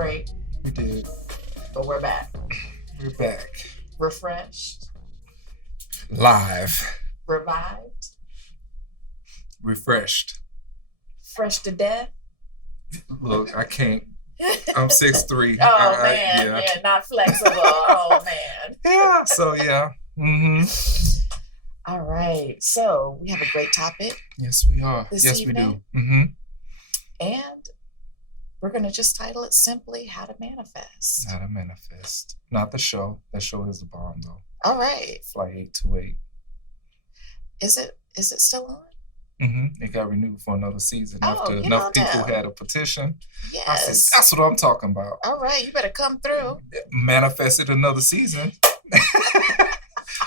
break. We did. But we're back. We're back. Refreshed. Live. Revived. Refreshed. Fresh to death. Look, I can't. I'm 6'3". Yeah, not flexible. Oh man. Yeah. So yeah. All right. So we have a great topic. Yes, we are. Yes, evening. We do. And we're gonna just title it simply "How to Manifest." How to manifest. Not the show. That show is a bomb though. All right. Flight 828. Is it still on? It got renewed for another season Oh, after enough people had a petition. Yes. I said, that's what I'm talking about. All right, you better come through. Manifested another season.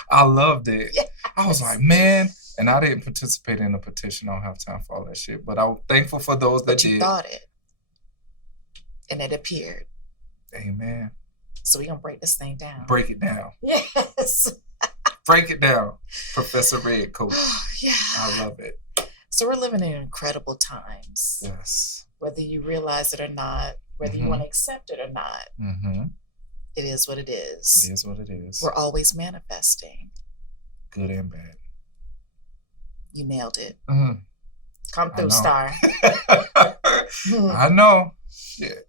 I loved it. Yes. I was like, man, and I didn't participate in the petition. I don't have time for all that shit. But I'm thankful for those that did. You thought it. And it appeared. Amen. So we're going to break this thing down. Break it down. Yes. Break it down, Professor Red Coat. Yeah. I love it. So we're living in incredible times. Yes. Whether you realize it or not, whether you want to accept it or not, it is what it is. It is what it is. We're always manifesting. Good and bad. You nailed it. Come through, star. I know. Yeah.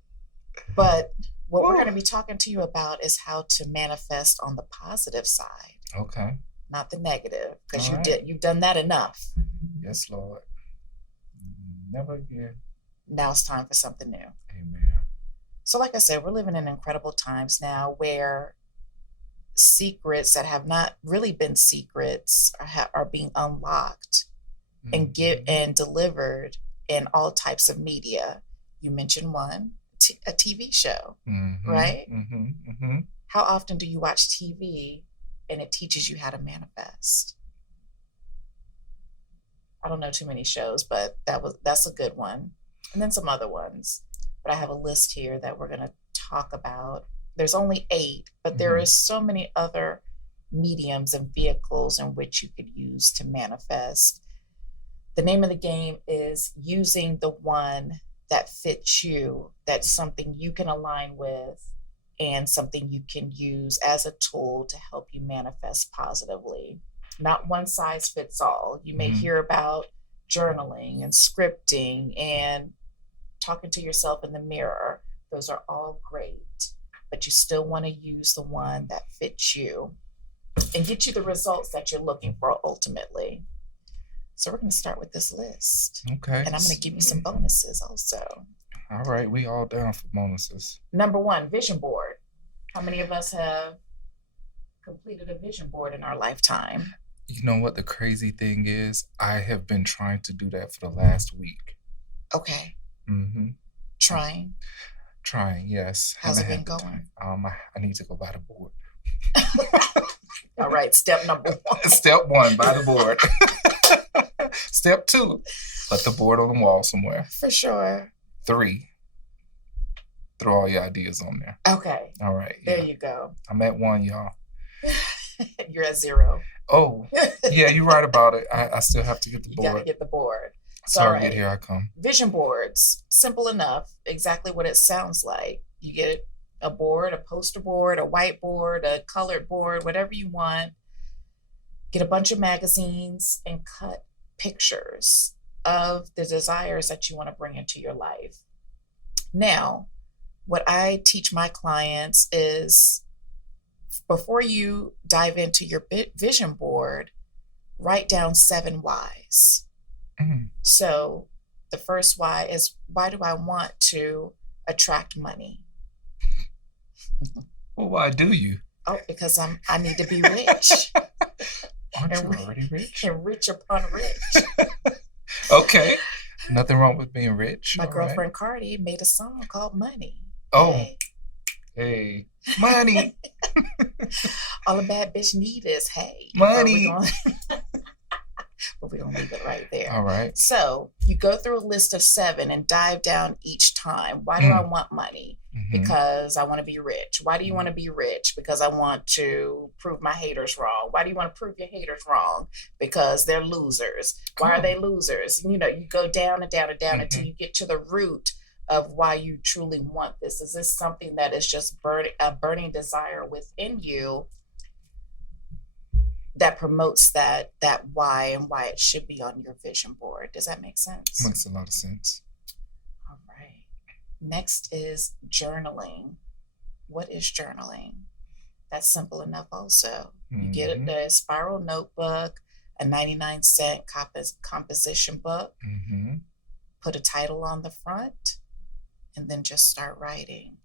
But what we're going to be talking to you about is how to manifest on the positive side. Okay. Not the negative, because you've done that enough. Yes, Lord. Never again. Now it's time for something new. Amen. So like I said, we're living in incredible times now where secrets that have not really been secrets are being unlocked and delivered in all types of media. You mentioned one, a TV show, right? How often do you watch TV and it teaches you how to manifest? I don't know too many shows, but that's a good one. And then some other ones. But I have a list here that we're going to talk about. There's only 8, but there is so many other mediums and vehicles in which you could use to manifest. The name of the game is using the one that fits you, that's something you can align with and something you can use as a tool to help you manifest positively. Not one size fits all. You may hear about journaling and scripting and talking to yourself in the mirror. Those are all great, but you still want to use the one that fits you and get you the results that you're looking for ultimately. So we're going to start with this list. Okay. And I'm going to give you some bonuses also. All right. We all down for bonuses. Number 1, vision board. How many of us have completed a vision board in our lifetime? You know what the crazy thing is? I have been trying to do that for the last week. Okay. Trying, yes. How's it been going? I need to go buy the board. All right. Step number 1. Step 1, buy the board. Step 2, put the board on the wall somewhere. For sure. 3, throw all your ideas on there. Okay. All right. There you go. I'm at 1, y'all. You're at 0. Oh, yeah, you're right about it. I still have to get the board. You got to get the board. Target, here I come. Vision boards, simple enough, exactly what it sounds like. You get a board, a poster board, a whiteboard, a colored board, whatever you want. Get a bunch of magazines and cut pictures of the desires that you want to bring into your life. Now, what I teach my clients is before you dive into your vision board, write down 7 whys. So the first why is, why do I want to attract money? Well, why do you? Oh, because I need to be rich. Aren't you already rich? And rich upon rich. Okay. Nothing wrong with being rich. My girlfriend Cardi made a song called Money. Oh. Hey. Money. All a bad bitch need is, hey. Money. But we're going to leave it right there. All right. So you go through a list of 7 and dive down each time. Why do I want money? Because I want to be rich. Why do you want to be rich? Because I want to prove my haters wrong. Why do you want to prove your haters wrong? Because they're losers. Why are they losers? You know, you go down and down and down until you get to the root of why you truly want this? Is this something that is just a burning desire within you that promotes that why and why it should be on your vision board? Does that make sense? Makes a lot of sense. All right. Next is journaling. What is journaling? That's simple enough also. You get a spiral notebook, a 99-cent composition book, put a title on the front, and then just start writing.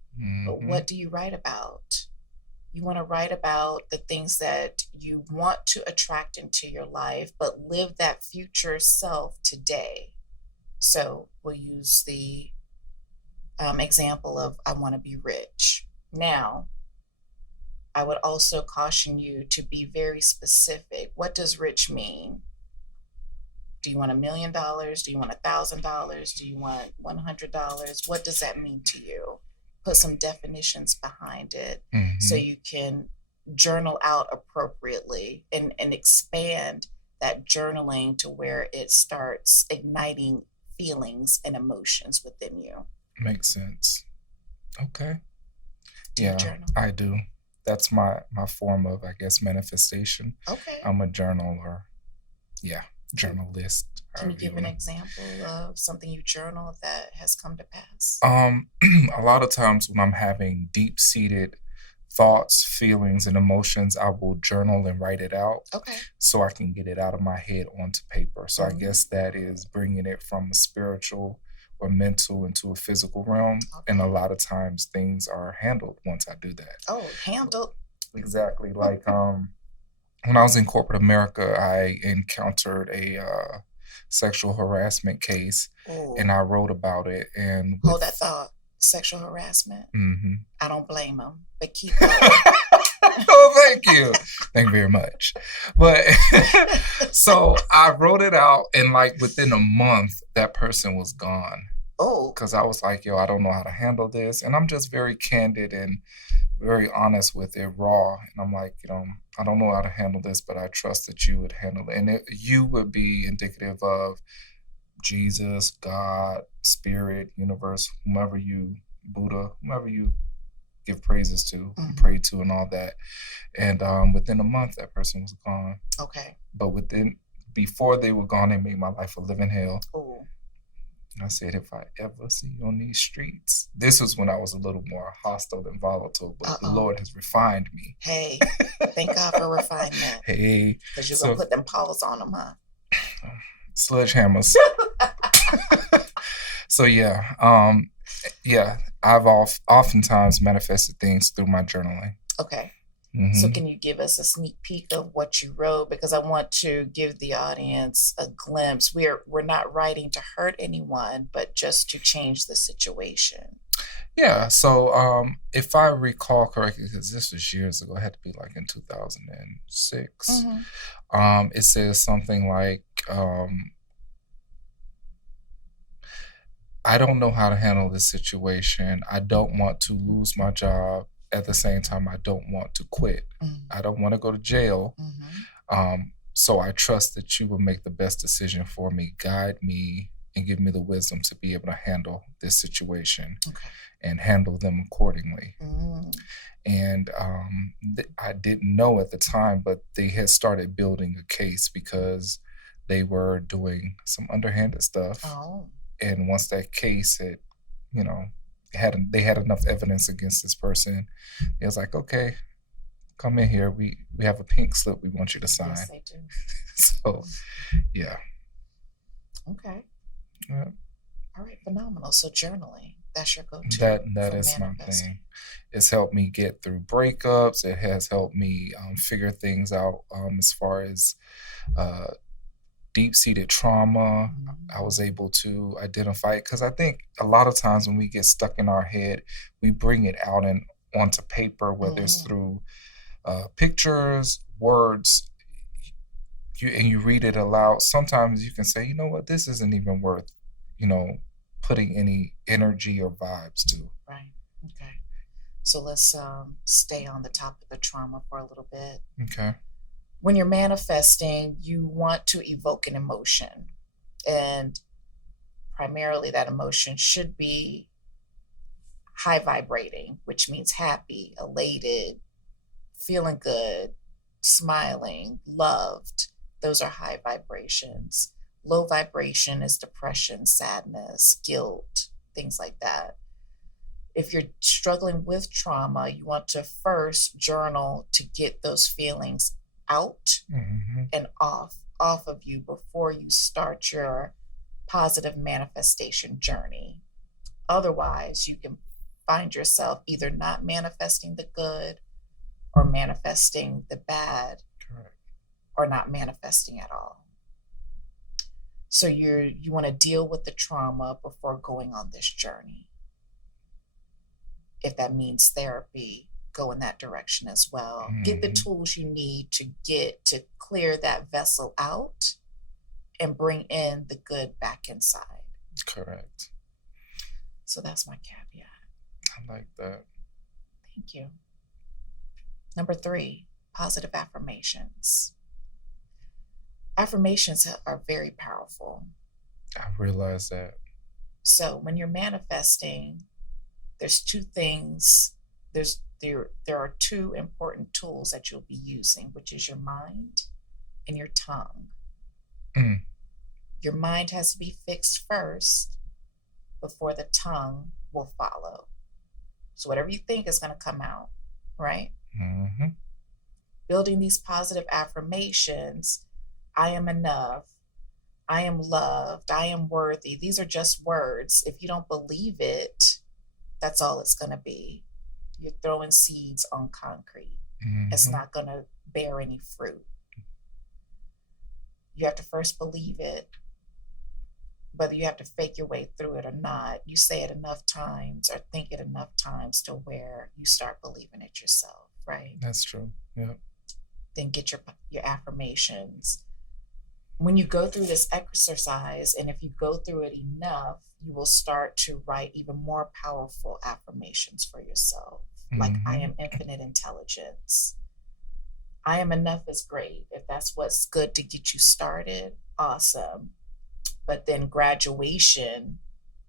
But what do you write about? You want to write about the things that you want to attract into your life, but live that future self today. So we'll use the example of I want to be rich. Now, I would also caution you to be very specific. What does rich mean? Do you want $1 million? Do you want $1,000? Do you want $100? What does that mean to you? Put some definitions behind it so you can journal out appropriately and expand that journaling to where it starts igniting feelings and emotions within you. Makes sense. Okay. Do you journal? I do. That's my form of, I guess, manifestation. Okay. I'm a journaler. Yeah. Journalist. Can you give an example of something you journal that has come to pass? A lot of times when I'm having deep-seated thoughts, feelings, and emotions, I will journal and write it out. Okay. So I can get it out of my head onto paper. So I guess that is bringing it from a spiritual or mental into a physical realm. Okay. And a lot of times things are handled once I do that. Oh, handled. Exactly. Like when I was in corporate America, I encountered a sexual harassment case. Ooh. And I wrote about it. And hold that thought. Sexual harassment. I don't blame them, but keep going. Oh, thank you. Thank you very much. But so I wrote it out, and like within a month, that person was gone. Oh, because I was like, yo, I don't know how to handle this. And I'm just very candid and very honest with it, raw. And I'm like, I don't know how to handle this, but I trust that you would handle it. And you would be indicative of Jesus, God, Spirit, Universe, Buddha, whomever you give praises to, pray to, and all that. And within a month, that person was gone. Okay. But before they were gone, they made my life a living hell. Ooh. And I said, if I ever see you on these streets, this was when I was a little more hostile and volatile, but the Lord has refined me. Hey, thank God for refinement. Hey. Because you're going to put them paws on them, huh? Sledgehammers. So yeah, I've oftentimes manifested things through my journaling. Okay. So can you give us a sneak peek of what you wrote? Because I want to give the audience a glimpse. We're not writing to hurt anyone, but just to change the situation. Yeah. So if I recall correctly, because this was years ago, it had to be like in 2006. It says something like, I don't know how to handle this situation. I don't want to lose my job. At the same time, I don't want to quit. I don't want to go to jail. So I trust that you will make the best decision for me, guide me, and give me the wisdom to be able to handle this situation and handle them accordingly. And I didn't know at the time, but they had started building a case because they were doing some underhanded stuff. And once that case had, they had enough evidence against this person, it was like, okay, come in here. We have a pink slip we want you to sign. Yes, they do. So, yeah. Okay. Yeah. All right, phenomenal. So journaling, that's your go-to. That is my thing. It's helped me get through breakups. It has helped me figure things out as far as deep-seated trauma. I was able to identify it because I think a lot of times when we get stuck in our head, we bring it out and onto paper, whether it's through pictures, words, you read it aloud. Sometimes you can say, you know what, this isn't even worth, putting any energy or vibes to. Right. Okay. So let's stay on the topic of trauma for a little bit. Okay. When you're manifesting, you want to evoke an emotion. And primarily that emotion should be high vibrating, which means happy, elated, feeling good, smiling, loved. Those are high vibrations. Low vibration is depression, sadness, guilt, things like that. If you're struggling with trauma, you want to first journal to get those feelings out and off of you before you start your positive manifestation journey. Otherwise, you can find yourself either not manifesting the good or manifesting the bad. Correct. Or not manifesting at all. So you want to deal with the trauma before going on this journey. If that means therapy, go in that direction as well. Get the tools you need to clear that vessel out and bring in the good back inside. Correct. So that's my caveat. I like that. Thank you. Number 3, positive affirmations. Affirmations are very powerful. I realize that. So when you're manifesting, there's 2 things. There are 2 important tools that you'll be using, which is your mind and your tongue. Your mind has to be fixed first before the tongue will follow. So whatever you think is going to come out, right? Building these positive affirmations. I am enough. I am loved. I am worthy. These are just words. If you don't believe it, that's all it's going to be. You're throwing seeds on concrete. It's not going to bear any fruit. You have to first believe it. Whether you have to fake your way through it or not, you say it enough times or think it enough times to where you start believing it yourself, right? That's true. Yeah. Then get your affirmations. When you go through this exercise, and if you go through it enough, you will start to write even more powerful affirmations for yourself. Like, I am infinite intelligence. I am enough is great. If that's what's good to get you started, awesome. But then graduation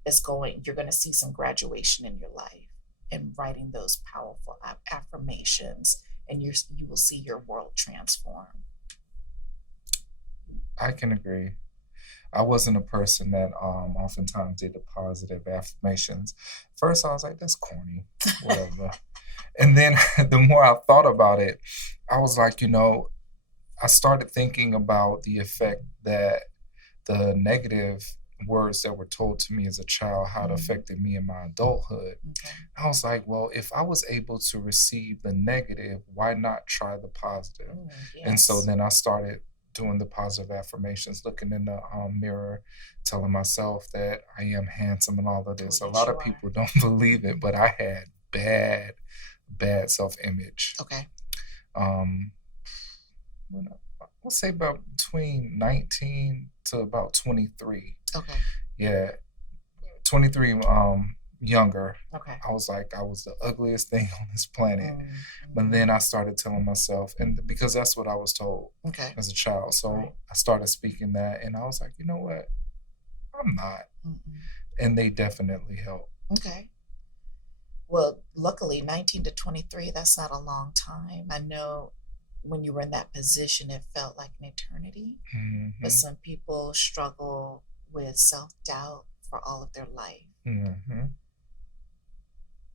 is you're going to see some graduation in your life in writing those powerful affirmations, and you will see your world transform. I can agree. I wasn't a person that oftentimes did the positive affirmations. First, I was like, that's corny, whatever. And then the more I thought about it, I was like, I started thinking about the effect that the negative words that were told to me as a child, how it affected me in my adulthood. I was like, well, if I was able to receive the negative, why not try the positive? Yes. And so then I started doing the positive affirmations, looking in the mirror, telling myself that I am handsome and all of this. A lot of people don't believe it, but I had bad self-image. Okay. We'll say about between 19 to about 23. Okay. Yeah, 23 younger. Okay. I was like, I was the ugliest thing on this planet. But then I started telling myself, and because that's what I was told as a child. So I started speaking that, and I was like, you know what? I'm not. And they definitely help. Okay. Well, luckily, 19 to 23, that's not a long time. I know when you were in that position, it felt like an eternity. But some people struggle with self-doubt for all of their life.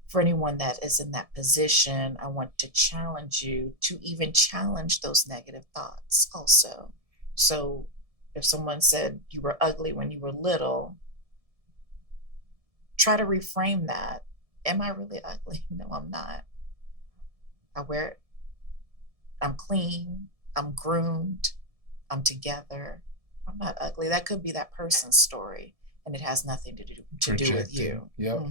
For anyone that is in that position, I want to challenge you to even challenge those negative thoughts also. So if someone said you were ugly when you were little, try to reframe that. Am I really ugly? No, I'm not. I'm clean, I'm groomed, I'm together. I'm not ugly. That could be that person's story, and it has nothing to do with you. Yep.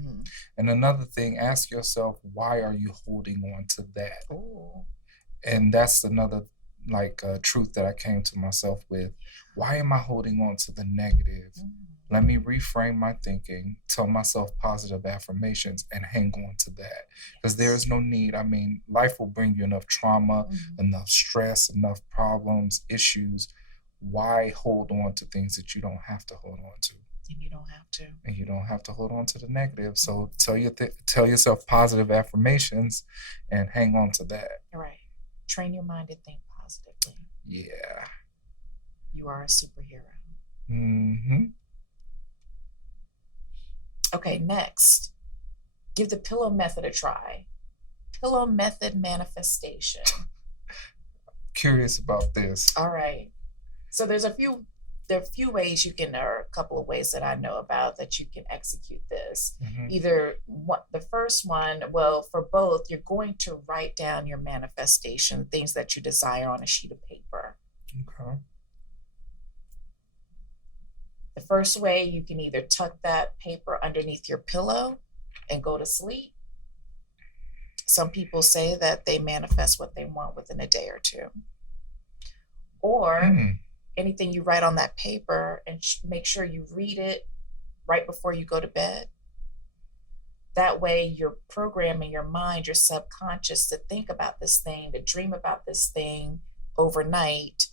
And another thing, ask yourself, why are you holding on to that? Ooh. And that's another truth that I came to myself with. Why am I holding on to the negative? Let me reframe my thinking, tell myself positive affirmations, and hang on to that. Because there is no need. I mean, life will bring you enough trauma, enough stress, enough problems, issues. Why hold on to things that you don't have to hold on to? And you don't have to. And you don't have to hold on to the negative. So tell yourself positive affirmations and hang on to that. Right. Train your mind to think positively. Yeah. You are a superhero. Mm-hmm. Okay, next. Give the pillow method a try. Pillow method manifestation. Curious about this. All right. So there are a few ways you can, or a couple of ways that I know about that you can execute this. Mm-hmm. Either the first one, well, for both, you're going to write down your manifestation, things that you desire on a sheet of paper. Okay. The first way, you can either tuck that paper underneath your pillow and go to sleep. Some people say that they manifest what they want within a day or two. Or anything you write on that paper, and make sure you read it right before you go to bed. That way you're programming your mind, your subconscious, to think about this thing, to dream about this thing overnight,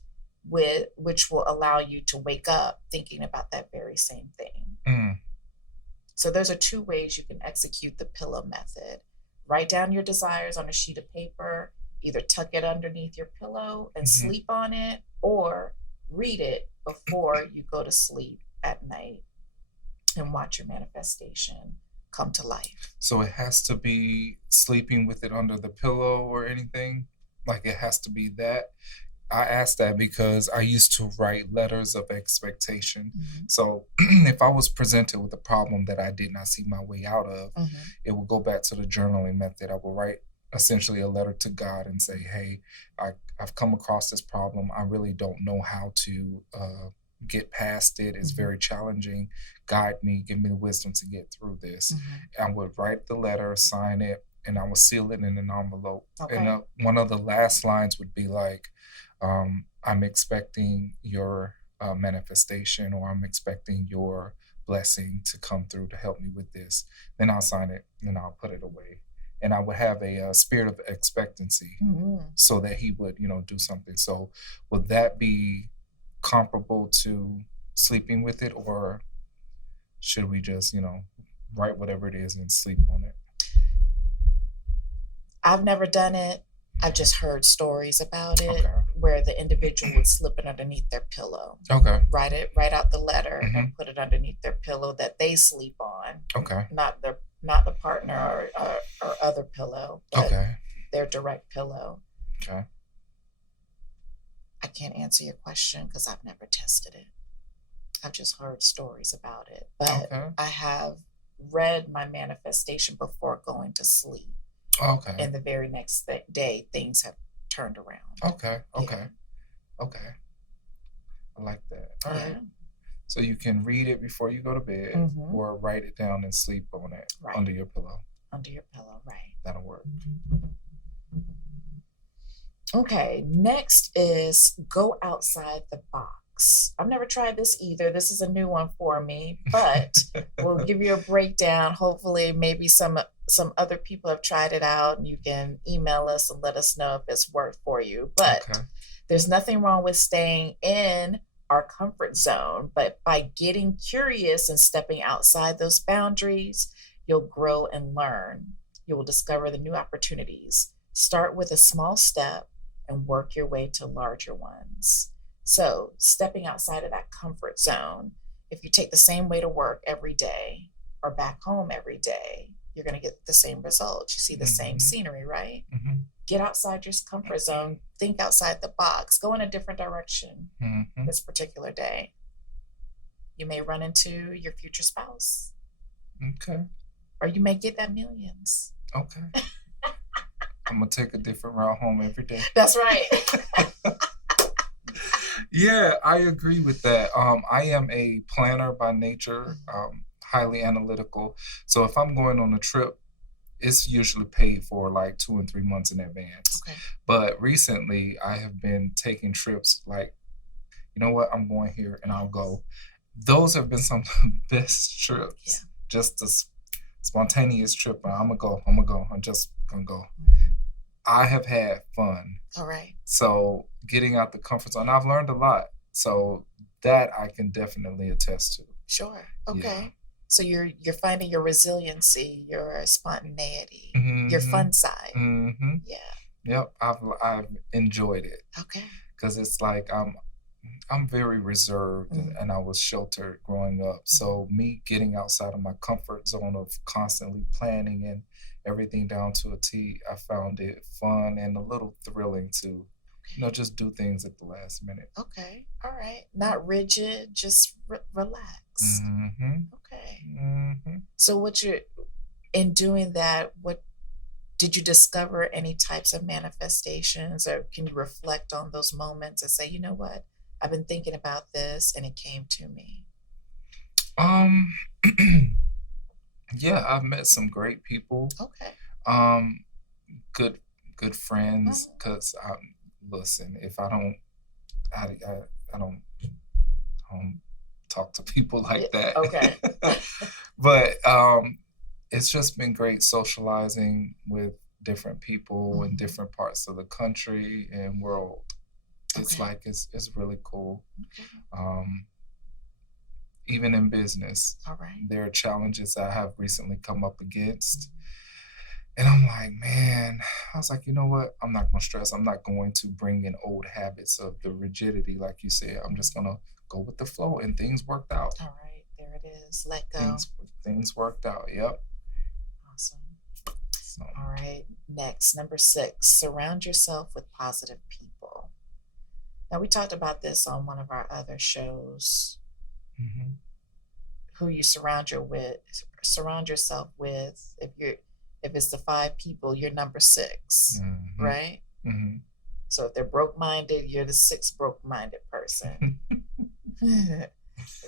which will allow you to wake up thinking about that very same thing. So those are two ways you can execute the pillow method. Write down your desires on a sheet of paper, either tuck it underneath your pillow and sleep on it, or read it before you go to sleep at night and watch your manifestation come to life. So it has to be sleeping with it under the pillow or anything? Like it has to be that? I asked that because I used to write letters of expectation. So if I was presented with a problem that I did not see my way out of, it would go back to the journaling method. I would write essentially a letter to God and say, hey, I've come across this problem. I really don't know how to get past it. It's very challenging. Guide me, give me the wisdom to get through this. I would write the letter, sign it, and I would seal it in an envelope. Okay. And one of the last lines would be like, I'm expecting your manifestation, or I'm expecting your blessing to come through to help me with this. Then I'll sign it and I'll put it away. And I would have a spirit of expectancy so that he would, do something. So would that be comparable to sleeping with it, or should we just, write whatever it is and sleep on it? I've never done it. I've just heard stories about it where the individual would slip it underneath their pillow. Okay. Write out the letter and put it underneath their pillow that they sleep on. Okay. Not the partner or other pillow, but their direct pillow. Okay. I can't answer your question because I've never tested it. I've just heard stories about it. But I have read my manifestation before going to sleep. Okay. And the very next day, things have turned around. Okay. I like that. All right. So you can read it before you go to bed, or write it down and sleep on it under your pillow. Under your pillow, right. That'll work. Okay, next is go outside the box. I've never tried this either. This is a new one for me, but we'll give you a breakdown. Hopefully, maybe some other people have tried it out, and you can email us and let us know if it's worked for you. But there's nothing wrong with staying in our comfort zone, but by getting curious and stepping outside those boundaries, you'll grow and learn. You will discover the new opportunities. Start with a small step and work your way to larger ones. So stepping outside of that comfort zone, if you take the same way to work every day or back home every day, you're going to get the same results. You see the same scenery, right? Get outside your comfort zone, think outside the box, go in a different direction this particular day. You may run into your future spouse. Okay. Or you may get that millions. Okay. I'm going to take a different route home every day. That's right. Yeah, I agree with that. I am a planner by nature, highly analytical. So if I'm going on a trip, it's usually paid for like 2 and 3 months in advance. Okay. But recently I have been taking trips like, you know what, I'm going here and I'll go. Those have been some of the best trips. Yeah. Just a spontaneous trip. I'm going to go. I'm just going to go. I have had fun. All right. So getting out the comfort zone, I've learned a lot. So that I can definitely attest to. Sure. Okay. Yeah. So you're finding your resiliency, your spontaneity, your Mm-hmm. fun side. Mm-hmm. Yeah. Yep. I've enjoyed it Okay. because it's like I'm very reserved and I was sheltered growing up. So me getting outside of my comfort zone of constantly planning and everything down to a T, I found it fun and a little thrilling to, just do things at the last minute. Okay. All right. Not rigid, just relaxed. Mm-hmm. Okay. Mm-hmm. So in doing that, what did you discover any types of manifestations, or can you reflect on those moments and say, you know what? I've been thinking about this and it came to me. Yeah, I've met some great people. Okay. Good friends. Cause listen, if I don't talk to people like that. Okay. But it's just been great socializing with different people in different parts of the country and world. It's like it's really cool. Okay. Even in business, all right, there are challenges I have recently come up against. And I'm like, man, I was like, you know what? I'm not going to stress. I'm not going to bring in old habits of the rigidity, like you said. I'm just going to go with the flow, and things worked out. All right, there it is. Let go. Things worked out. Yep. Awesome. So. All right. Next, number 6, surround yourself with positive people. Now, we talked about this on one of our other shows. Mm-hmm. Who you surround yourself with. If it's the 5 people, you're number 6, right? Mm-hmm. So if they're broke-minded, you're the 6th broke-minded person. If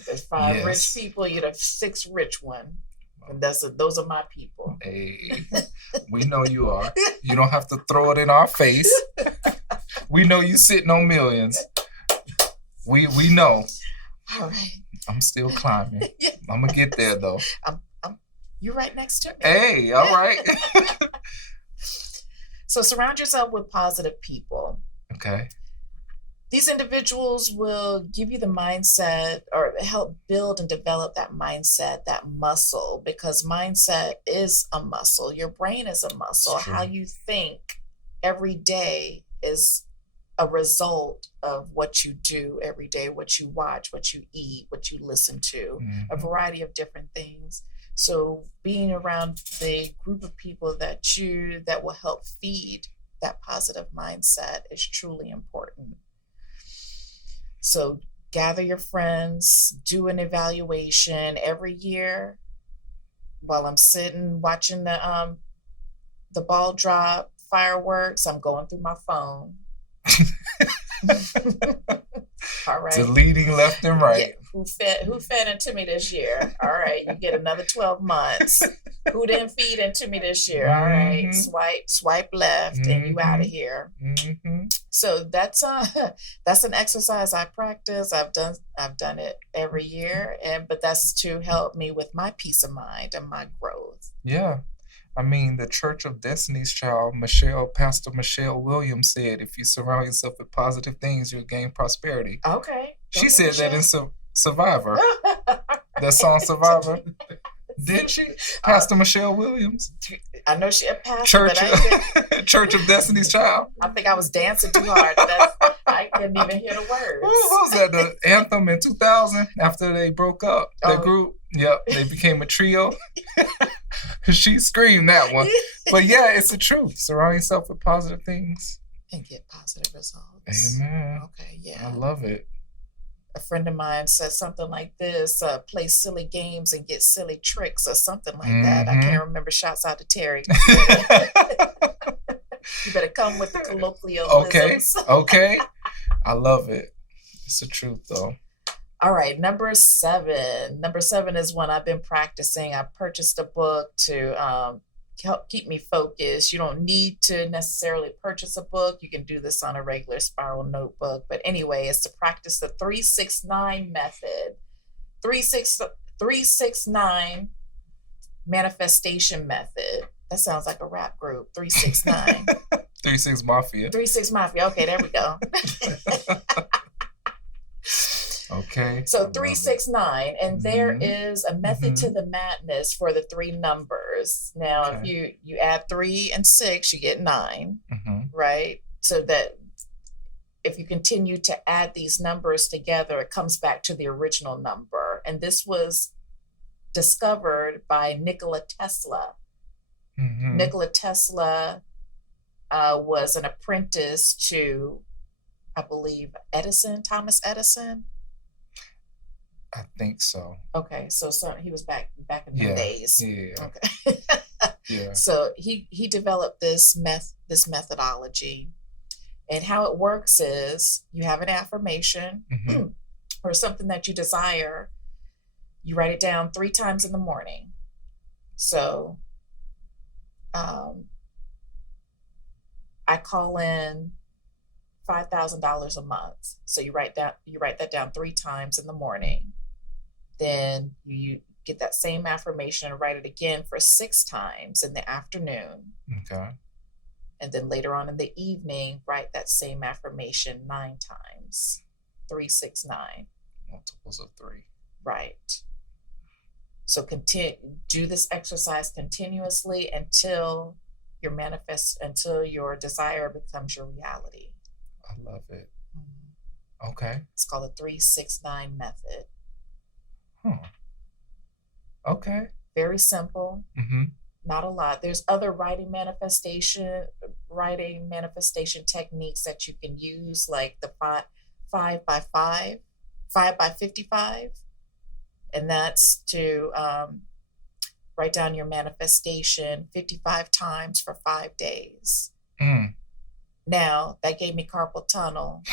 there's 5 rich people, you're the 6th rich one. And those are my people. Hey, we know you are. You don't have to throw it in our face. We know you sitting on millions. We know. All right. I'm still climbing. I'm gonna get there though. You're right next to me. Hey, all right. So surround yourself with positive people. Okay. These individuals will give you the mindset, or help build and develop that mindset, that muscle, because mindset is a muscle. Your brain is a muscle. How you think every day is a result of what you do every day, what you watch, what you eat, what you listen to, a variety of different things. So being around the group of people that will help feed that positive mindset is truly important. So gather your friends, do an evaluation every year. While I'm sitting watching the ball drop, fireworks, I'm going through my phone. All right. Deleting left and right. Yeah. Who fed into me this year? All right, you get another 12 months. Who didn't feed into me this year? All right, swipe left, and you out of here. So that's an exercise I practice. I've done it every year, but that's to help me with my peace of mind and my growth. Yeah. I mean, the Church of Destiny's Child, Pastor Michelle Williams said, if you surround yourself with positive things, you'll gain prosperity. Okay. She said that in Survivor. That song Survivor. Didn't she? Pastor Michelle Williams. I know she a pastor, Church of Destiny's Child. I think I was dancing too hard. I couldn't even hear the words. What was that? The anthem in 2000 after they broke up, that group? Yep, they became a trio. She screamed that one. But yeah, it's the truth. Surround yourself with positive things. And get positive results. Amen. Okay, yeah. I love it. A friend of mine said something like this, play silly games and get silly tricks or something like that. I can't remember. Shouts out to Terry. You better come with the colloquialisms. Okay. I love it. It's the truth though. All right, number 7. Number 7 is one I've been practicing. I purchased a book to help keep me focused. You don't need to necessarily purchase a book. You can do this on a regular spiral notebook. But anyway, it's to practice the 369 method. 369 manifestation method. That sounds like a rap group. 369. 36 Mafia. 36 Mafia. Okay, there we go. Okay. Okay. So 369, and there is a method to Mhm. the madness for the three numbers. Now, if Okay. you add 3 and 6, you get 9, Mhm. right? So that if you continue to add these numbers together, it comes back to the original number. And this was discovered by Nikola Tesla. Mhm. Nikola Tesla was an apprentice to, I believe, Thomas Edison. I think so. Okay, so he was back in the Yeah. days. Yeah. Okay. Yeah. So he developed this methodology, and how it works is you have an affirmation Mhm. or something that you desire. You write it down 3 times in the morning. So I call in $5,000 a month. So you write that down 3 times in the morning. Then you get that same affirmation and write it again for 6 times in the afternoon. Okay. And then later on in the evening, write that same affirmation 9 times. 3, 6, 9. Multiples of 3. Right. So do this exercise continuously until your desire becomes your reality. I love it. Mm-hmm. Okay. It's called the 3-6-9 method. Okay. Very simple. Mm-hmm. Not a lot. There's other writing manifestation techniques that you can use, like the 5 by 5, 5 by 55, and that's to write down your manifestation 55 times for 5 days. Now that gave me carpal tunnel,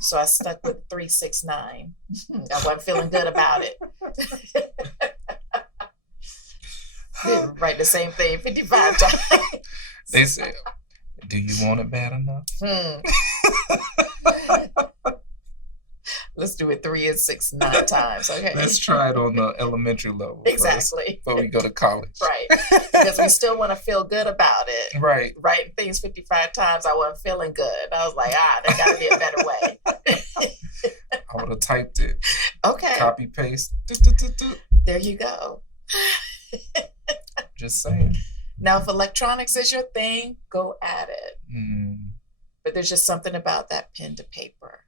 so I stuck with 3-6-9. I wasn't feeling good about it. Didn't write the same thing 55 times. They said, "Do you want it bad enough?" Let's do it 3 and 6, 9 times. Okay. Let's try it on the elementary level exactly first before we go to college. Right. Because we still want to feel good about it. Right. Writing things 55 times, I wasn't feeling good. I was like, there got to be a better way. I would have typed it. Okay. Copy paste. There you go. Just saying. Now, if electronics is your thing, go at it. But there's just something about that pen to paper.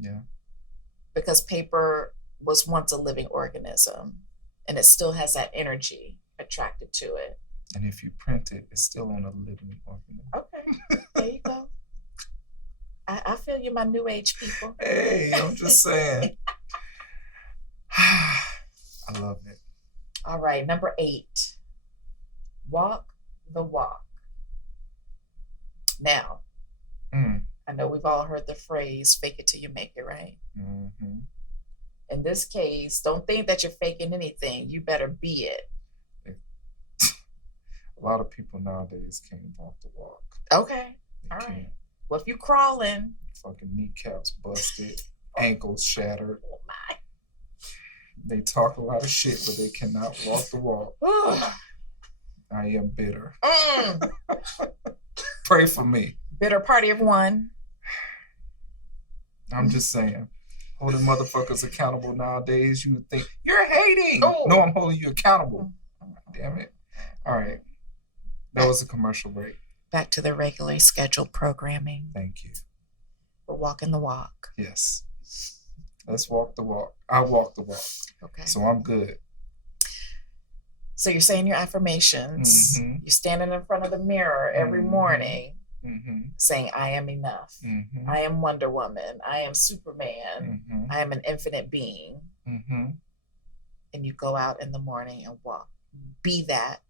Yeah. Because paper was once a living organism, and it still has that energy attracted to it. And if you print it, it's still on a living organism. Okay. There you go. I feel you, my new age people. Hey, I'm just saying. I love it. All right, number 8. Walk the walk. Now, I know we've all heard the phrase, fake it till you make it, right? Mm-hmm. In this case, don't think that you're faking anything. You better be it. A lot of people nowadays can't walk the walk. Okay. All right. Well, if you crawling. Fucking kneecaps busted, ankles shattered. Oh my. They talk a lot of shit, but they cannot walk the walk. I am bitter. Pray for me. Bitter party of one. I'm just saying. Holding motherfuckers accountable nowadays, you would think, you're hating. Oh. No, I'm holding you accountable. Damn it. All right. That was a commercial break. Back to the regularly scheduled programming. Thank you. We're walking the walk. Yes. Let's walk the walk. I walk the walk. Okay. So I'm good. So you're saying your affirmations. Mm-hmm. You're standing in front of the mirror every morning. Mm-hmm. Saying, I am enough. Mm-hmm. I am Wonder Woman. I am Superman. Mm-hmm. I am an infinite being. Mm-hmm. And you go out in the morning and walk. Be that.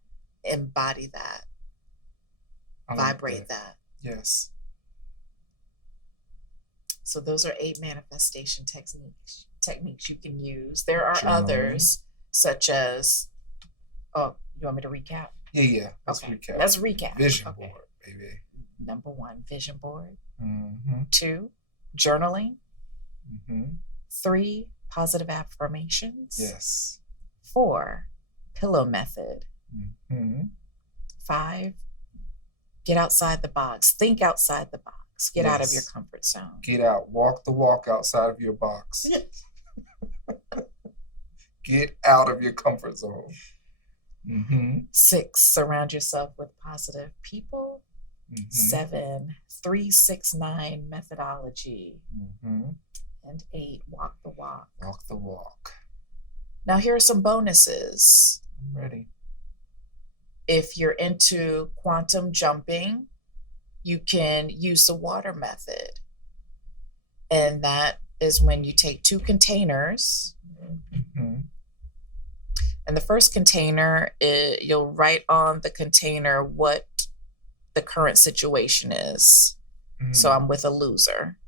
Embody that. Vibrate that. Yes. So those are 8 manifestation techniques you can use. There are others, such as, you want me to recap? Yeah. Let's recap. Let's recap. Vision board, baby. Number 1, vision board. Mm-hmm. 2, journaling. Mm-hmm. 3, positive affirmations. Yes. 4, pillow method. Mm-hmm. 5, get outside the box. Think outside the box. Get out of your comfort zone. Get out. Walk the walk outside of your box. Get out of your comfort zone. 6, surround yourself with positive people. 7, 3, 6, 9, methodology. And 8, walk the walk. Walk the walk. Now here are some bonuses. I'm ready. If you're into quantum jumping, you can use the water method. And that is when you take 2 containers. And the first container, you'll write on the container what the current situation is. So I'm with a loser.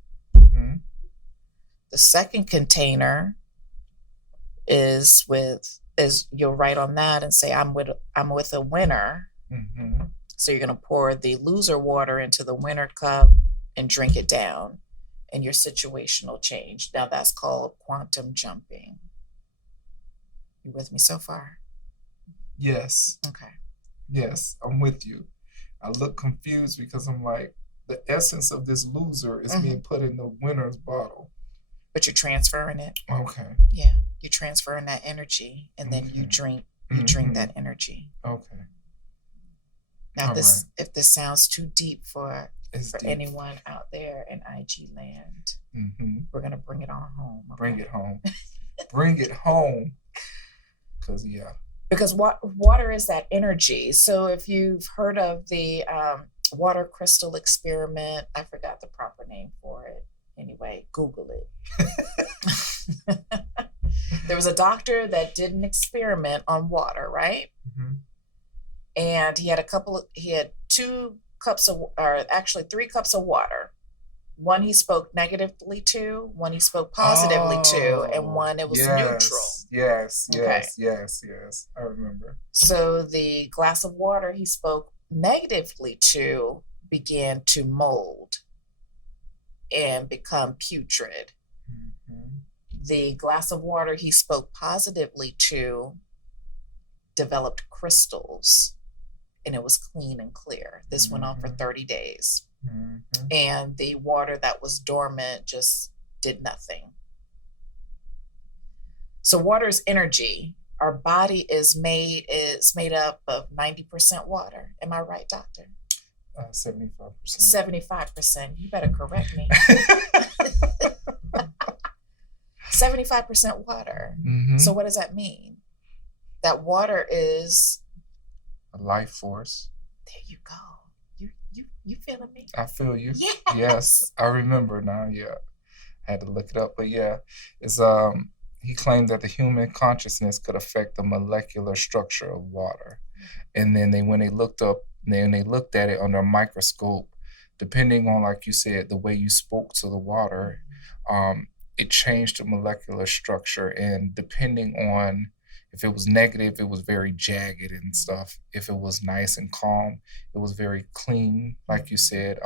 The second container is you'll write on that and say I'm with a winner. So you're going to pour the loser water into the winner cup and drink it down, and your situation will change. Now that's called quantum jumping. You with me so far? Yes. Okay. Yes, I'm with you. I look confused because I'm like, the essence of this loser is being put in the winner's bottle. But you're transferring it. Okay. Yeah. You're transferring that energy, and then you drink that energy. Okay. Now if this sounds too deep for deep. Anyone out there in IG land, we're gonna bring it on home. Okay? Bring it home. Bring it home. Because water is that energy. So if you've heard of the water crystal experiment, I forgot the proper name for it. Anyway, Google it. There was a doctor that did an experiment on water, right? And he had 2 cups of, or actually 3 cups of water. One he spoke negatively to, one he spoke positively to, and one it was neutral. Yes. I remember. So the glass of water he spoke negatively to began to mold and become putrid. The glass of water he spoke positively to developed crystals, and it was clean and clear. This went on for 30 days. And the water that was dormant just did nothing. So water is energy. Our body is made up of 90% water. Am I right, doctor? 75%. 75%. You better correct me. 75% water. So what does that mean? That water is a life force. There you go. You feeling me? I feel you. Yes. Yes, I remember now. Yeah, I had to look it up, but yeah, it's he claimed that the human consciousness could affect the molecular structure of water, and then when they looked at it under a microscope, depending on, like you said, the way you spoke to the water, it changed the molecular structure, and depending on if it was negative, it was very jagged and stuff. If it was nice and calm, it was very clean. Like you said,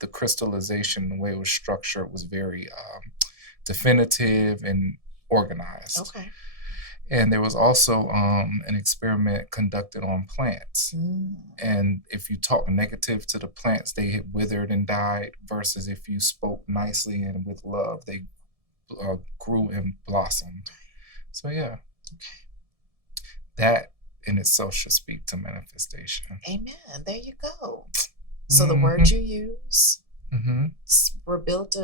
the crystallization, the way it was structured was very definitive and organized. Okay. And there was also an experiment conducted on plants. And if you talk negative to the plants, they had withered and died, versus if you spoke nicely and with love, they grew and blossomed. So yeah. Okay. That in itself should speak to manifestation. Amen. There you go. So the word you use, we're built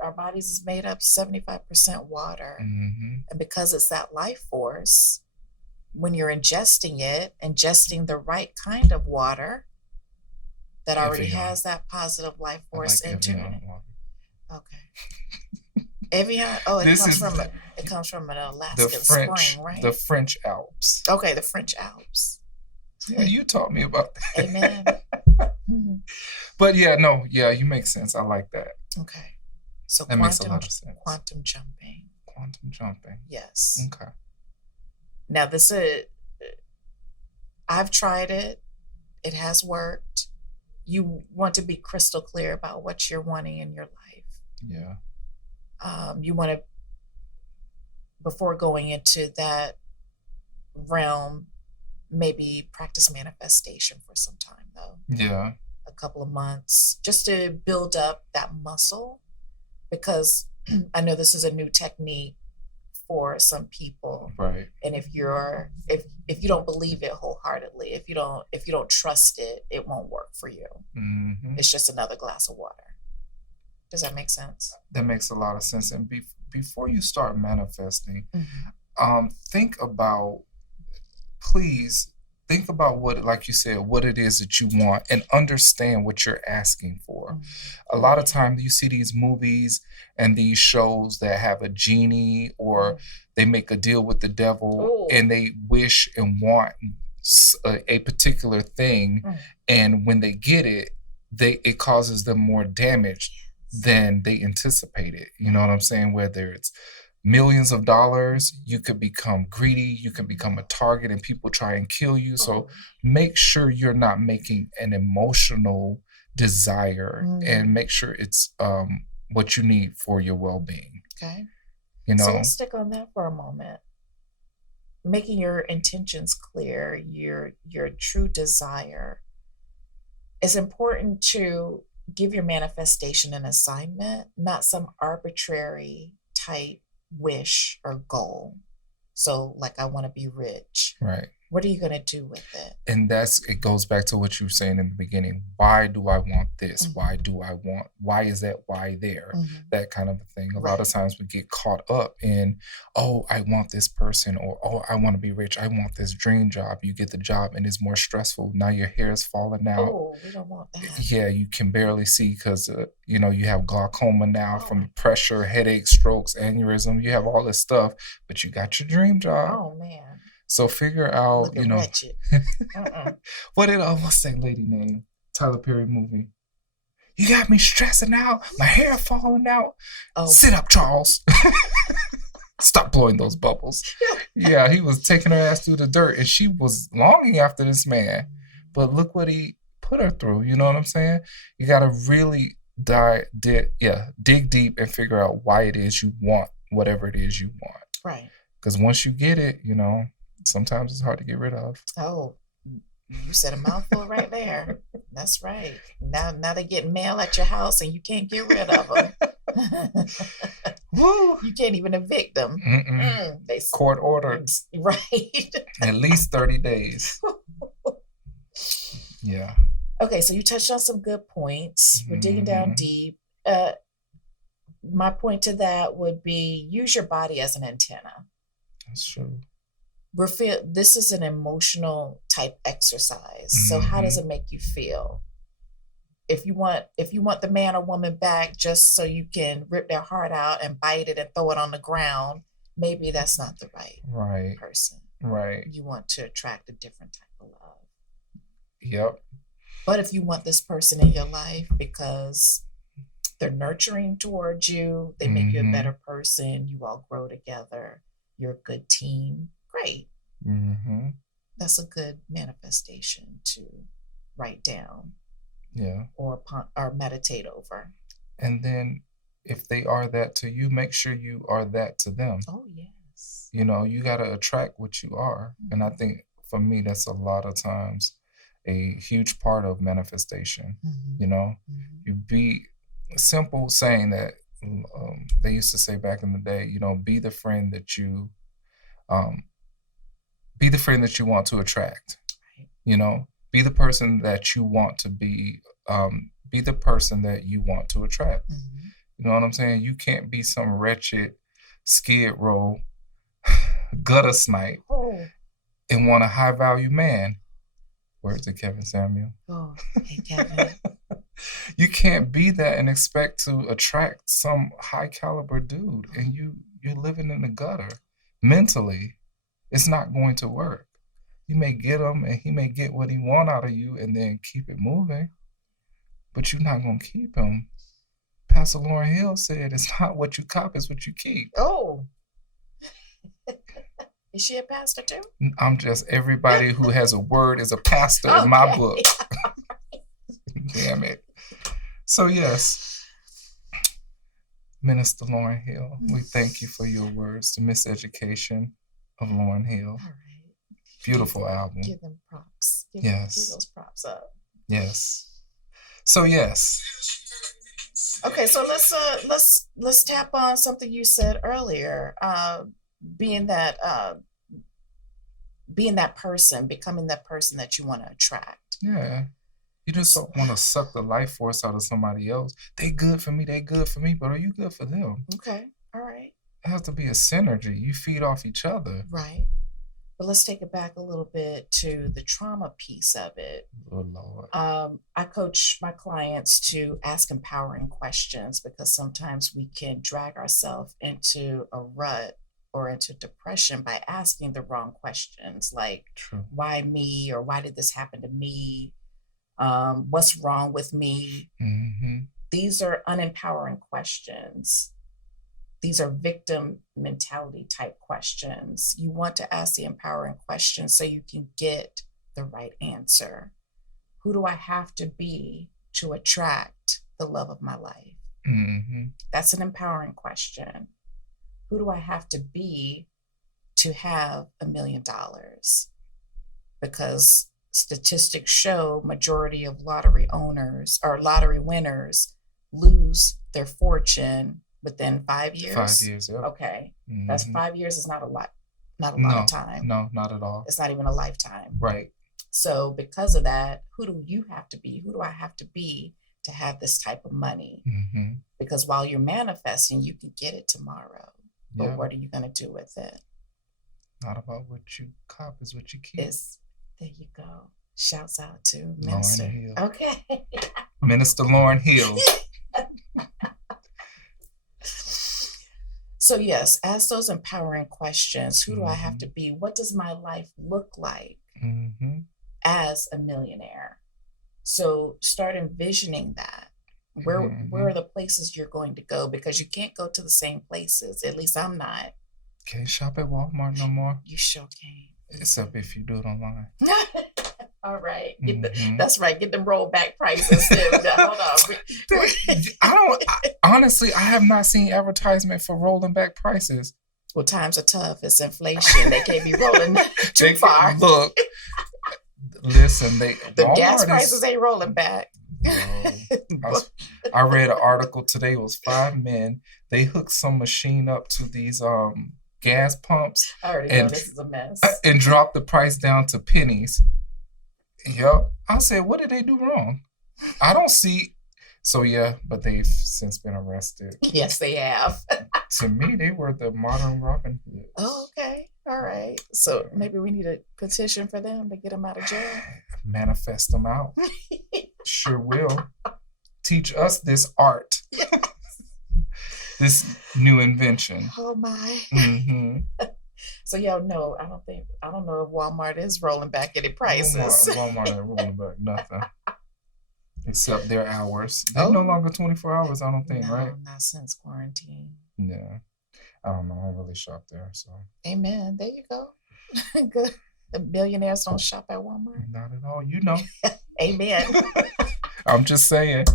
our bodies is made up 75% water. And because it's that life force, when you're ingesting the right kind of water that already has that positive life force into it. Okay. Evian. Oh, it comes from an Alaskan spring, right? The French Alps. Okay, the French Alps. Yeah, you taught me about that. Amen. But yeah, you make sense. I like that. Okay. So that makes a lot of sense. Quantum jumping. Quantum jumping. Yes. Okay. Now I've tried it. It has worked. You want to be crystal clear about what you're wanting in your life. Yeah. You want to, before going into that realm, maybe practice manifestation for some time, though. Yeah. A couple of months, just to build up that muscle, because I know this is a new technique for some people. Right. And if you don't believe it wholeheartedly, if you don't trust it, it won't work for you. Mm-hmm. It's just another glass of water. Does that make sense? That makes a lot of sense. And before you start manifesting, Mm-hmm. Please think about what, like you said, what it is that you want and understand what you're asking for. Mm-hmm. A lot of times you see these movies and these shows that have a genie, or they make a deal with the devil and they wish and want a particular thing. And when they get it, it causes them more damage than they anticipated. You know what I'm saying? Whether it's millions of dollars, you could become greedy, you can become a target, and people try and kill you. So make sure you're not making an emotional desire, and make sure it's what you need for your well-being. Okay. You know? So let's stick on that for a moment. Making your intentions clear, your true desire. It's important to give your manifestation an assignment, not some arbitrary type wish or goal. So like, I want to be rich. Right. What are you going to do with it? And it goes back to what you were saying in the beginning. Why do I want this? Why is that why there? That kind of a thing. A lot of times we get caught up in, oh, I want this person, or, oh, I want to be rich. I want this dream job. You get the job and it's more stressful. Now your hair is falling out. Oh, we don't want that. Yeah, you can barely see because, you have glaucoma now from pressure, headache, strokes, aneurysm. You have all this stuff, but you got your dream job. Oh, man. So figure out, wretched. What did I almost say lady name? Tyler Perry movie. You got me stressing out. My hair falling out. Oh. Sit up, Charles. Stop blowing those bubbles. Yeah, he was taking her ass through the dirt, and she was longing after this man. But look what he put her through. You know what I'm saying? You got to really dig deep and figure out why it is you want whatever it is you want. Right. Because once you get it, sometimes it's hard to get rid of. Oh, you said a mouthful right there. That's right. Now they get mail at your house and you can't get rid of them. Woo. You can't even evict them. Court ordered. Right. At least 30 days. Yeah. Okay, so you touched on some good points. We're digging down deep. My point to that would be, use your body as an antenna. That's true. This is an emotional type exercise. So how does it make you feel? If you want the man or woman back just so you can rip their heart out and bite it and throw it on the ground, maybe that's not the right person. Right. You want to attract a different type of love. Yep. But if you want this person in your life because they're nurturing towards you, they make you a better person, you all grow together, you're a good team, great. That's a good manifestation to write down. Yeah. Or meditate over. And then if they are that to you, make sure you are that to them. Oh, yes. You got to attract what you are. And I think for me, that's a lot of times a huge part of manifestation. You be simple saying that they used to say back in the day, be the friend that you want to attract. Right. Be the person that you want to be. Be the person that you want to attract. You know what I'm saying? You can't be some wretched skid row gutter snipe and want a high value man. Words of Kevin Samuel. Oh, hey Kevin. You can't be that and expect to attract some high caliber dude, and you're living in the gutter mentally. It's not going to work. You may get him and he may get what he want out of you and then keep it moving, but you're not going to keep him. Pastor Lauryn Hill said, it's not what you cop, it's what you keep. Oh. Is she a pastor too? I'm just, everybody who has a word is a pastor in my book. Damn it. So yes, Minister Lauryn Hill, we thank you for your words, The Miseducation of Lauryn Hill. All right. Beautiful album. Give them props. Give those props up. Yes. So yes. Okay, so let's tap on something you said earlier. being that person, becoming that person that you want to attract. Yeah. You just don't want to suck the life force out of somebody else. They good for me, but are you good for them? Okay. All right. It has to be a synergy. You feed off each other. Right. But let's take it back a little bit to the trauma piece of it. Oh, Lord. I coach my clients to ask empowering questions because sometimes we can drag ourselves into a rut or into depression by asking the wrong questions, like, True. Why me? Or why did this happen to me? What's wrong with me? Mm-hmm. These are unempowering questions. These are victim mentality type questions. You want to ask the empowering questions so you can get the right answer. Who do I have to be to attract the love of my life? Mm-hmm. That's an empowering question. Who do I have to be to have $1 million? Because statistics show majority of lottery owners or lottery winners lose their fortune within 5 years. 5 years, yeah. Okay. Mm-hmm. That's 5 years is not a lot of time. No, not at all. It's not even a lifetime. Right. So because of that, who do you have to be? Who do I have to be to have this type of money? Mm-hmm. Because while you're manifesting, you can get it tomorrow. But Yeah. what are you going to do with it? Not about what you cop, is what you keep. There you go. Shouts out to Minister Lauren Hill. Okay. Minister Lauren Hill. So yes, ask those empowering questions. Who do I have Mm-hmm. to be? What does my life look like Mm-hmm. as a millionaire? So start envisioning that. Where Mm-hmm. are the places you're going to go? Because you can't go to the same places. At least I'm not. Can't shop at Walmart no more. You sure can. Except if you do it online. All right. Mm-hmm. That's right. Get them rollback prices too. Hold on. Honestly, I have not seen advertisement for rolling back prices. Well, times are tough. It's inflation. They can't be rolling too far. Look, listen, the gas prices ain't rolling back. I read an article today. It was 5 men. They hooked some machine up to these gas pumps. I already know this is a mess. And dropped the price down to pennies. Yep. I said, what did they do wrong? I don't see. So yeah, but they've since been arrested. Yes, they have. To me, they were the modern Robin Hood. Oh, okay. All right. So maybe we need a petition for them to get them out of jail. Manifest them out. Sure will. Teach us this art. This new invention. Oh my. Mm-hmm. So no, I don't know if Walmart is rolling back any prices. Walmart ain't rolling back nothing. Except their hours. They're no longer 24 hours, I don't think, right? Not since quarantine. Yeah. I don't know. I don't really shop there, so. Amen. There you go. Good. The billionaires don't shop at Walmart. Not at all. You know. Amen. I'm just saying.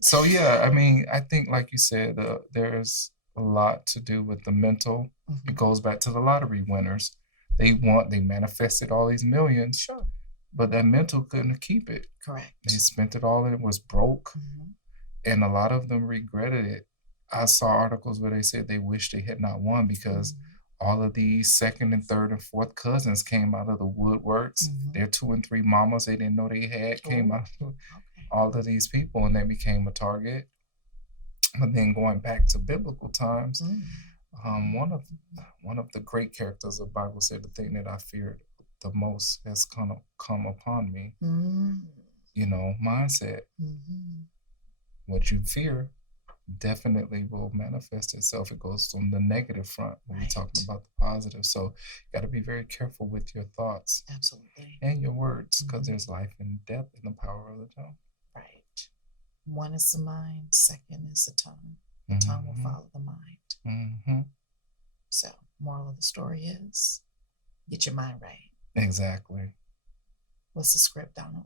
So yeah, I mean, I think like you said, there's a lot to do with the mental. Mm-hmm. It goes back to the lottery winners. They manifested all these millions. Sure. But that mental couldn't keep it. Correct. They spent it all and it was broke. Mm-hmm. And a lot of them regretted it. I saw articles where they said they wish they had not won because all of these second and third and fourth cousins came out of the woodworks. Mm-hmm. Their 2 and 3 mamas they didn't know they had came out of all of these people, and they became a target. But then going back to biblical times, one of the great characters of the Bible said, the thing that I feared the most has come upon me. Mm-hmm. You know, mindset. Mm-hmm. What you fear definitely will manifest itself. It goes from the negative front when we're talking about the positive. So you got to be very careful with your thoughts. Absolutely. And your words, because there's life and death in the power of the tongue. Right. One is the mind, second is the tongue. The tongue will follow the mind. Mm-hmm. So moral of the story is get your mind right. Exactly. What's the script, Donald?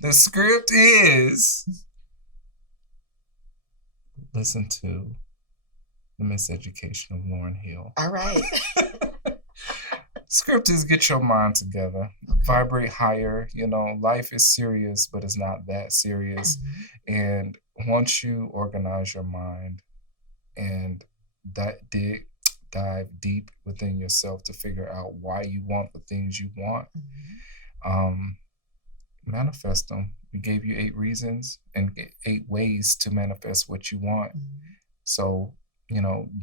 The script is listen to The Miseducation of Lauren Hill. All right. Script is get your mind together. Okay. Vibrate higher. You know, life is serious, but it's not that serious. Mm-hmm. And once you organize your mind and dive deep within yourself to figure out why you want the things you want. Manifest them. We gave you 8 reasons and 8 ways to manifest what you want. So,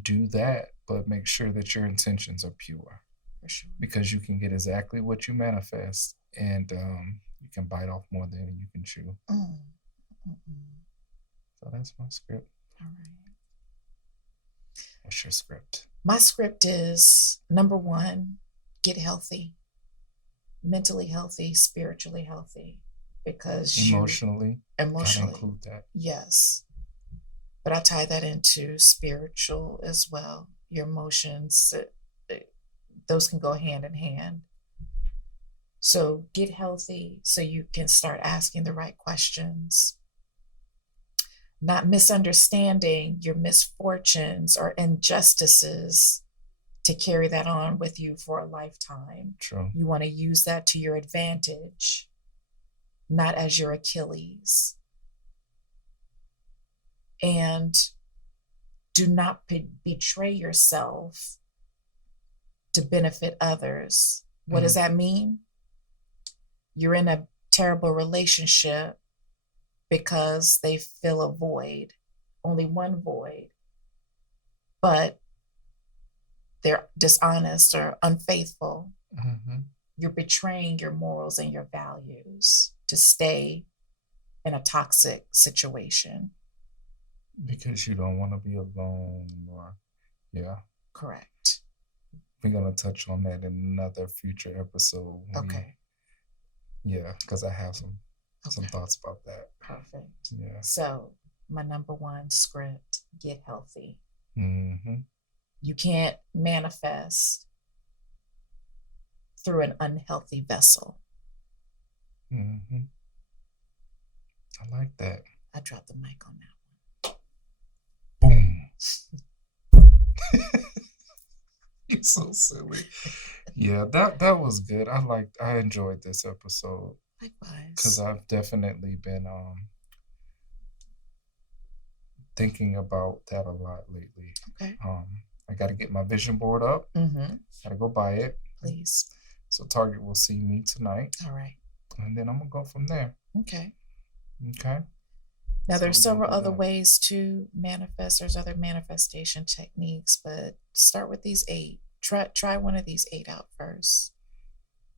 do that, but make sure that your intentions are pure. For sure. Because you can get exactly what you manifest, and you can bite off more than you can chew. So that's my script. All right. What's your script? My script is, number 1, get healthy. Mentally healthy, spiritually healthy, because emotionally, gotta include that. Yes, but I tie that into spiritual as well. Your emotions, those can go hand in hand. So get healthy so you can start asking the right questions, not misunderstanding your misfortunes or injustices to carry that on with you for a lifetime. True. You want to use that to your advantage, not as your Achilles. And do not betray yourself to benefit others. What does that mean? You're in a terrible relationship because they fill a void, only one void, but they're dishonest or unfaithful. You're betraying your morals and your values to stay in a toxic situation. Because you don't want to be alone, or Correct. We're going to touch on that in another future episode. Okay. Because I have some thoughts about that. Perfect. Yeah. So my number 1 script, get healthy. You can't manifest through an unhealthy vessel. I like that. I dropped the mic on that one. Boom. You're so silly. Yeah, that was good. I enjoyed this episode. Likewise. Because I've definitely been thinking about that a lot lately. Okay. I got to get my vision board up. Got to go buy it. Please. So Target will see me tonight. All right. And then I'm going to go from there. Okay. Okay. Now, there's several other ways to manifest. There's other manifestation techniques, but start with these 8. Try one of these 8 out first.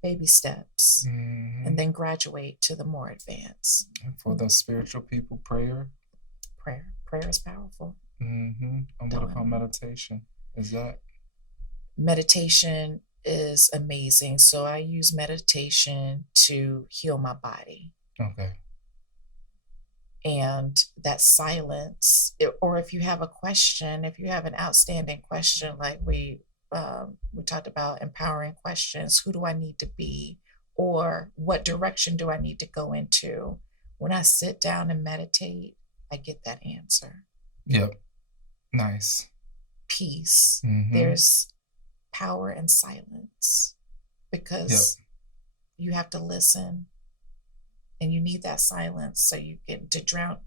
Baby steps. And then graduate to the more advanced. And for the spiritual people, prayer. Prayer is powerful. And what about meditation? Is that? Meditation is amazing. So I use meditation to heal my body. Okay. And that silence, or if you have a question, if you have an outstanding question, like we talked about empowering questions, who do I need to be? Or what direction do I need to go into? When I sit down and meditate, I get that answer. Yep. Nice. Peace. There's power in silence because you have to listen and you need that silence so you get to drown.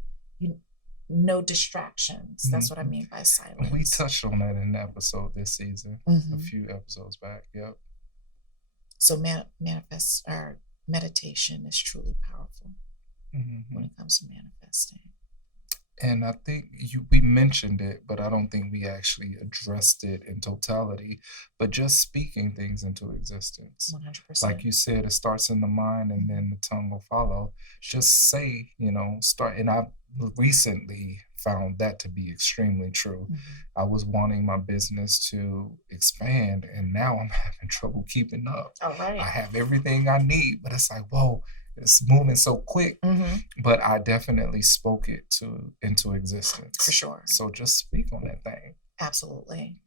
No distractions. That's what I mean by silence. We touched on that in the episode this season, a few episodes back. Yep. So manifest or meditation is truly powerful when it comes to manifesting. And I think we mentioned it, but I don't think we actually addressed it in totality. But just speaking things into existence. 100%. Like you said, it starts in the mind and then the tongue will follow. Just say, start. And I recently found that to be extremely true. I was wanting my business to expand, and now I'm having trouble keeping up. All right. I have everything I need, but it's like, whoa. It's moving so quick, but I definitely spoke it into existence. For sure. So just speak on that thing. Absolutely.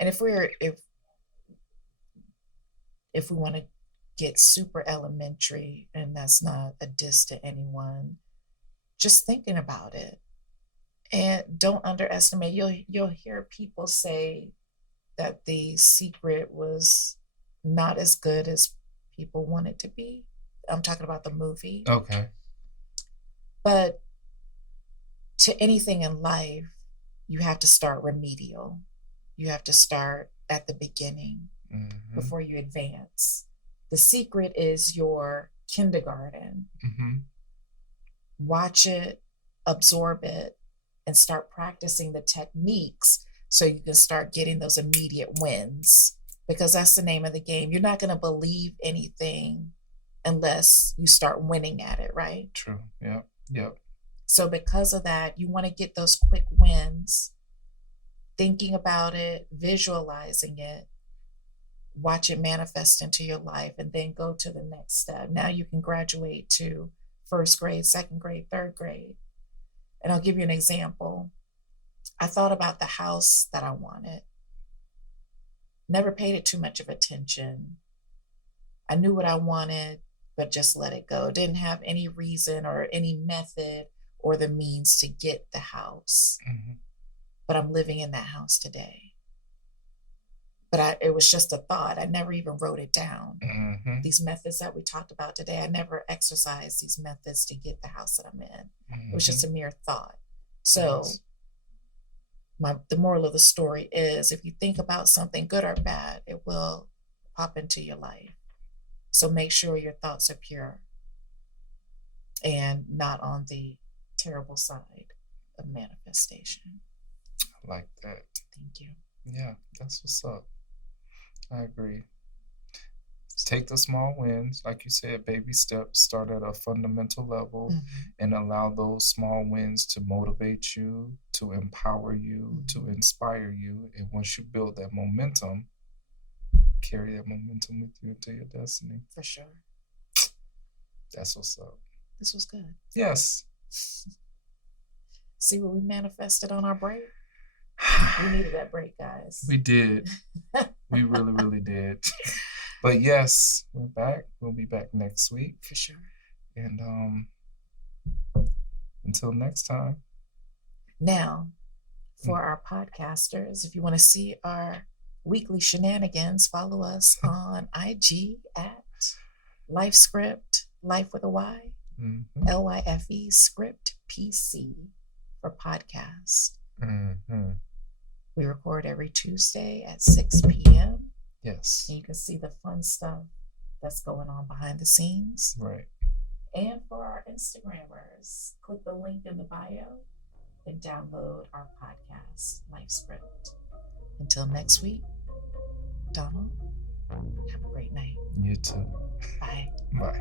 And if we want to get super elementary, and that's not a diss to anyone, just thinking about it, and don't underestimate. You'll hear people say that the secret was not as good as people want it to be. I'm talking about the movie. Okay. But to anything in life, you have to start remedial. You have to start at the beginning before you advance. The secret is your kindergarten. Watch it, absorb it, and start practicing the techniques so you can start getting those immediate wins, because that's the name of the game. You're not going to believe anything unless you start winning at it, right? True. Yep. So because of that, you want to get those quick wins, thinking about it, visualizing it, watch it manifest into your life, and then go to the next step. Now you can graduate to first grade, second grade, third grade. And I'll give you an example. I thought about the house that I wanted. Never paid it too much of attention. I knew what I wanted, but just let it go. Didn't have any reason or any method or the means to get the house. But I'm living in that house today. But it was just a thought. I never even wrote it down. These methods that we talked about today, I never exercised these methods to get the house that I'm in. It was just a mere thought. So the moral of the story is, if you think about something good or bad, it will pop into your life. So make sure your thoughts are pure and not on the terrible side of manifestation. I like that. Thank you. Yeah, that's what's up. I agree. Take the small wins, like you said, baby steps, start at a fundamental level, and allow those small wins to motivate you, to empower you, to inspire you. And once you build that momentum, carry that momentum with you into your destiny. For sure. That's what's up. This was good. Yes. See what we manifested on our break? We needed that break, guys. We did. We really, really did. But yes, we're back. We'll be back next week. For sure. And until next time. Now, for our podcasters, if you want to see our weekly shenanigans, follow us on IG at Lyfe Script, Lyfe with a Y, LYFE Script PC for podcast. We record every Tuesday at 6 p.m. Yes. And you can see the fun stuff that's going on behind the scenes. Right. And for our Instagrammers, click the link in the bio and download our podcast, Lyfe Script. Until next week, Donald, have a great night. You too. Bye. Bye.